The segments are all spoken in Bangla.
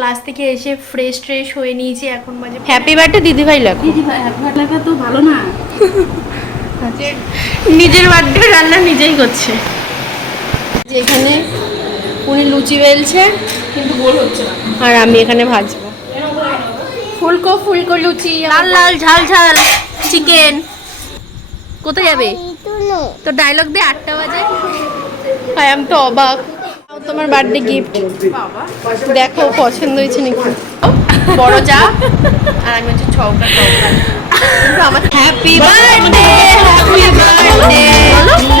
ক্লাস থেকে এসে ফ্রেশ ট্রেশ হয়ে নিয়েছি এখন বাজে হ্যাপি বার্থডে দিদিভাই লেখো দিদি ভাই হ্যাপি বার্থডে তো ভালো না। নিজের বার্থডে রান্না নিজেই করছে। যে এখানে উনি লুচি বেলছে কিন্তু গোল হচ্ছে না। আর আমি এখানে ভাজবো। ফুলকো ফুলকো লুচি লাল লাল ঝাল ঝাল চিকেন কোথায় যাবে? তো ডায়লগ দে আটটা বাজে। আই এম তো অবাক। তোমার বার্থডে গিফট দেখো, পছন্দ হয়েছে নাকি? বড় যা, আর আমি হচ্ছে ছৌকা আমার happy birthday happy birthday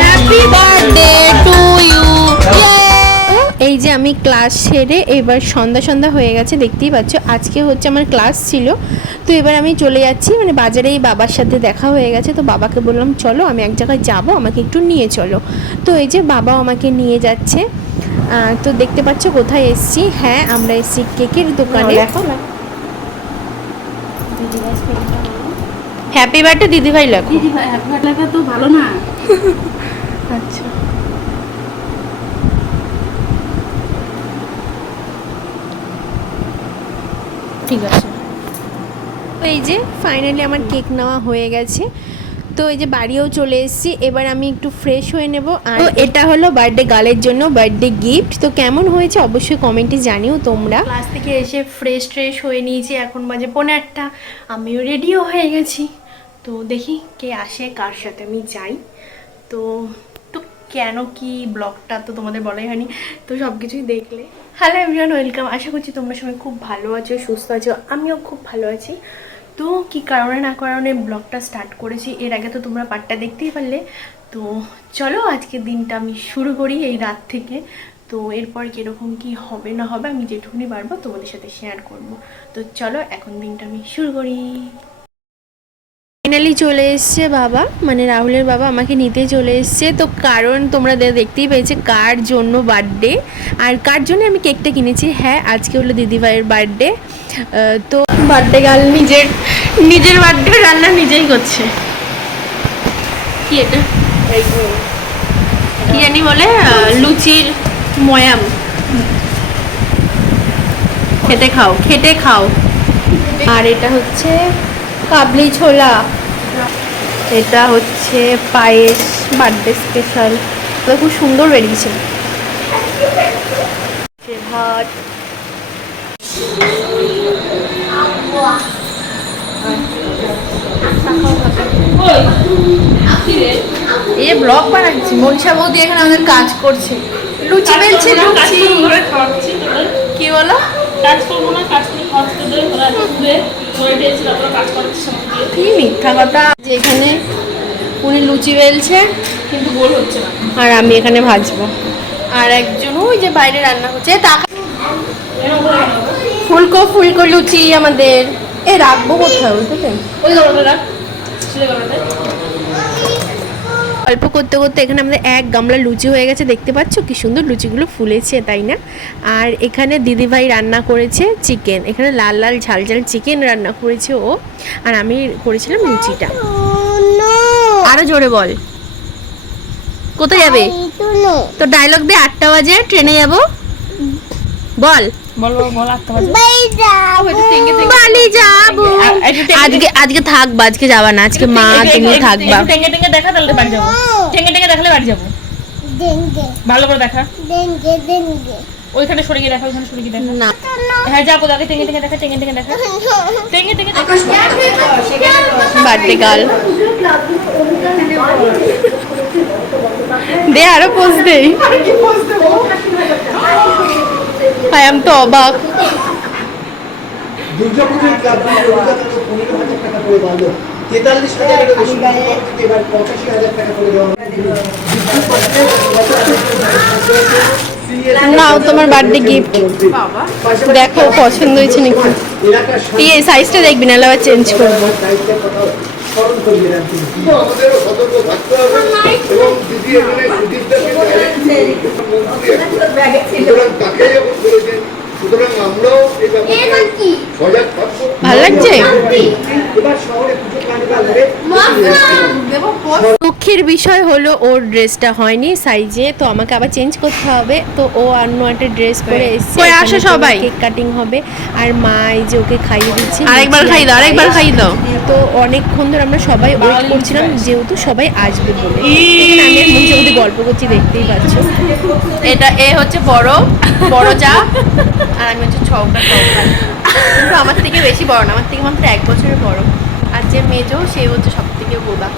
happy birthday to you এই যে আমি ক্লাস সেরে এবার সন্ধ্যা সন্ধ্যা হয়ে গেছে, দেখতেই পাচ্ছ। আজকে হচ্ছে আমার ক্লাস ছিল। তো এবার আমি চলে যাচ্ছি মানে বাজারে এই বাবার সাথে দেখা হয়ে গেছে। তো বাবাকে বললাম, চলো, আমি এক জায়গায় যাব, আমাকে একটু নিয়ে চলো। তো এই যে বাবা আমাকে নিয়ে যাচ্ছে। তো দেখতে পাচ্ছ কোথায় এসছি? হ্যাঁ আমরা এসছি কেকের দোকানে। হ্যাপি বার্থডে দিদিভাই লেখো। দিদি ভাই হ্যাপি বার্থডে লেখা তো ভালো না। আচ্ছা। ঠিক আছে। তো এই যে ফাইনালি আমার কেক নেওয়া হয়ে গেছে। তো এই যে বাড়িও চলে এসেছি এবার আমি একটু ফ্রেশ হয়ে নেব। আর এটা হলো বার্থডে গালের জন্য বার্থডে গিফট তো কেমন হয়েছে অবশ্যই কমেন্টে জানিও তোমরা। ক্লাস থেকে এসে ফ্রেশ ট্রেশ হয়ে নিয়েছি এখন বাজে পৌনে একটা আমিও রেডিও হয়ে গেছি। তো দেখি কে আসে কার সাথে আমি যাই। তো তো কেন কি ব্লগটা তো তোমাদের বলাই হয়নি। তো সব কিছুই দেখলে। হ্যালো এভরিওয়ান ওয়েলকাম আশা করছি তোমরা সবাই খুব ভালো আছো সুস্থ আছো। আমিও খুব ভালো আছি। তো কি কারণে না কারণে ব্লগটা স্টার্ট করেছি? এর আগে তো তোমরা পার্টটা দেখতেই পারলে। তো চলো আজকের দিনটা আমি শুরু করি এই রাত থেকে। তো এরপর কীরকম কি হবে না হবে আমি যেটুকুনি পারব তোমাদের সাথে শেয়ার করব। তো চলো এখন দিনটা আমি শুরু করি। ফাইনালি চলে এসছে বাবা। মানে রাহুলের বাবা আমাকে নিতে চলে এসছে। তো কারণ তোমরা দেখতেই পেয়েছে কার জন্য বার্থডে আর কার জন্য আমি কেকটা কিনেছি? হ্যাঁ আজকে হলো দিদিভাইয়ের বার্থডে তো বার্থডে গার্ল নিজের নিজের বার্থডে রান্না নিজেই করছে। কি এটা? কি জানি বলে লুচির ময়াম। খেতে খাও খেটে খাও। আর এটা হচ্ছে কাবলি ছোলা। এটা হচ্ছে পায়েস বার্থডে স্পেশাল তো খুব সুন্দর বেরিয়েছে। ভাত। এই যে ব্লগ বানাচ্ছি মনীষা বৌদি এখানে আমাদের কাজ করছে। লুচি বেলছে লুচি। কি বলো? কাজ করব না কাজ করি কি মিথ্যা কথা? যে এখানে উনি লুচি বেলছে কিন্তু গোল হচ্ছে না। আর আমি এখানে ভাজবো। আর একজন ওই যে বাইরে রান্না টাকা করে কেন? ফুলকো ফুলকো লুচি আমাদের। এ রাখব কোথায় ওই গল্প করতে করতে এখানে আমাদের এক গামলা লুচি হয়ে গেছে দেখতে পাচ্ছ? কি সুন্দর লুচিগুলো ফুলেছে তাই না? আর এখানে দিদিভাই রান্না করেছে চিকেন। এখানে লাল লাল ঝাল ঝাল চিকেন রান্না করেছে ও। আর আমি করেছিলাম লুচিটা। আরও জোরে বল। কোথায় যাবে? তো ডায়লগ দে আটটা বাজে ট্রেনে যাব? বল। বল বল যাব। আজকে আজকে থাকবা আজকে যাবা না আজকে মা তুমি থাকবা। টেঙ্গে টেঙ্গে দেখা তাহলে বাড়ি যাব। টেঙ্গে টেঙ্গে দেখালে বাড়ি যাব। ভালো করে দেখা। ওইখানে সরে গিয়ে দেখা ওইখানে সরে গিয়ে দেখা। না। হ্যাঁ যাব আগে টেঙ্গে টেঙ্গে দেখা টেঙ্গে টেঙ্গে দেখা। টেঙ্গে টেঙ্গে দেখা। Birthday girl. দে আরও পোজ দেই। আই এম তো অবাক। নাও তোমার বার্থডে গিফট দেখো পছন্দ হয়েছে নাকি? তুই এই সাইজটা দেখবি না আবার চেঞ্জ করব। স্মরণ করিয়ে দেন আমাদেরও সতর্ক থাকতে হবে। এবং দিদি এখানে ভালো লাগছে? দুঃখের বিষয় হলো ওর ড্রেসটা হয়নি সাইজে তো আমাকে আবার চেঞ্জ করতে হবে। তো ও অন্য একটা ড্রেস পরে এসেছে আসে সবাই? কেক কাটিং হবে। আর মা এই যে ওকে খাইয়ে দিচ্ছে আরেকবার খাই দাও আরেকবার খাই দাও। তো অনেকক্ষণ ধরে আমরা সবাই ওয়েট করছিলাম যেহেতু সবাই আসবে বলে। আমি মধ্যে গল্প করছি দেখতেই পাচ্ছ। এটা এ হচ্ছে বড় বড় যা আর আমি হচ্ছে ছৌকা কিন্তু আমার থেকে বেশি বড় না আমার থেকে মাত্র এক বছরের বড়। যে মেজো সে হচ্ছে সব থেকে বোবা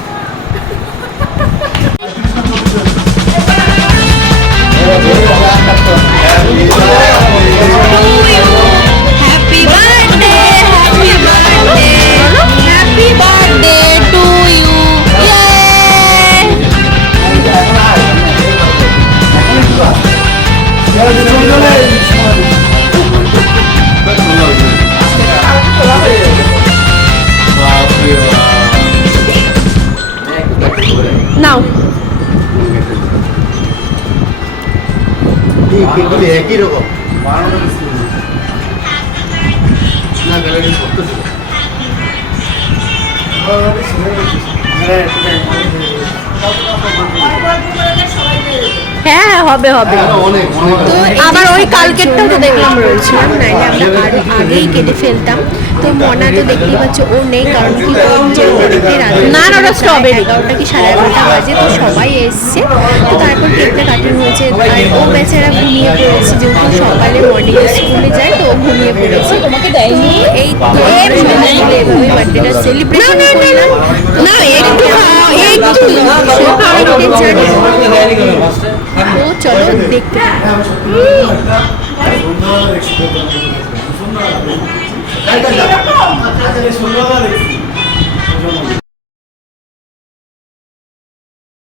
এগুলি একই রকম। না গ্যালারি সত্য ছিল। হ্যাঁ হবে হবে। অনেক অনেক। তো আবার ওই কালকেরটাও তো দেখলাম রয়েছে। রয়েছিলাম নাইলে আমরা আরও আগেই কেটে ফেলতাম। তো মনা তো দেখতেই পাচ্ছ ও নেই কারণ কি না, না, ওটা strawberry। এগারোটা কি সাড়ে এগারোটা বাজে তো সবাই এসছে। তো তারপর কেকটা কাটানো হয়েছে। আর ও বেচারা ঘুমিয়ে পড়েছে যেহেতু সকালে মর্নিং স্কুলে যায় তো ও ঘুমিয়ে পড়েছে। এই বার্থডেটা সেলিব্রেশন করলাম। না একটু একটু। तो चलो देखते हैं